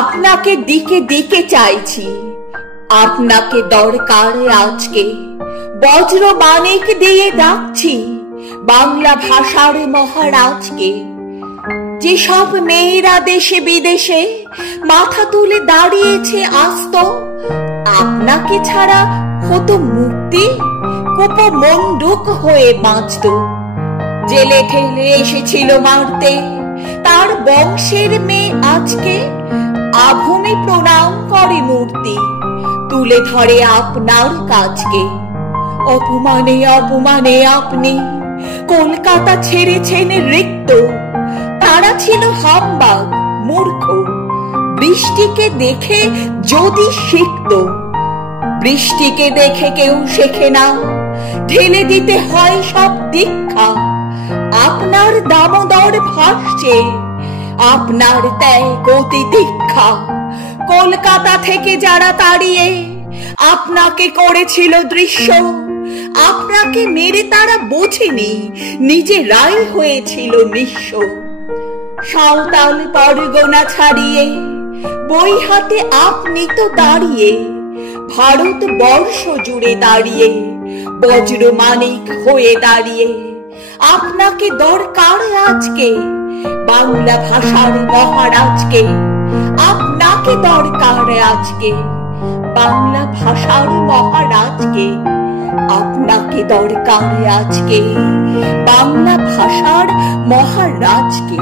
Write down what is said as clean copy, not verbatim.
আপনাকে দিকে দিকে চাইছি, আপনাকে দরকার আজকে। বজ্র মানিক দিয়ে ডাকছি বাংলা ভাষার মহারাজকে। যেসব মেয়েরা দেশে বিদেশে মাথা তুলে দাঁড়িয়েছে আস্ত, আপনাকে ছাড়া হতো মুক্তি, কুপমণ্ডুক হয়ে বাঁচত। জেলে ঠেলে এসেছিল মারতে তার বংশের মেয়ে আজকে, আভূমি প্রণাম করে মূর্তি, তুলে ধরে আপনার কাজকে। অপমানে অপমানে আপনি কলকাতা ছেড়েছেন রিক্ত, তারা ছিল হামবাগ মূর্খ, বৃষ্টিকে দেখে যদি শিখত। বৃষ্টিকে দেখে কেউ শেখে না, ঢেলে দিতে হয় সব দীক্ষা। আপনার দামোদর ভাসছে, আপনার ত্যাগ অতি দীক্ষা। কলকাতা থেকে যারা তাড়িয়ে আপনাকে করেছিল দৃশ্য, আপনাকে মেরে তারা বোঝেনি নিজেরাই হয়েছিল নিঃস্ব। সাঁওতাল পরগনা ছাড়িয়ে বই হাতে আপনি তো দাঁড়িয়ে, ভারতবর্ষ জুড়ে দাঁড়িয়ে বজ্র মানিক হয়ে দাঁড়িয়ে। আপনাকে দরকার আজকে বাংলা ভাষার মহারাজকে, আপনাকে দরকার আজকে বাংলা ভাষার মহারাজকে, আপনাকে দরকার আজকে বাংলা ভাষার মহারাজকে।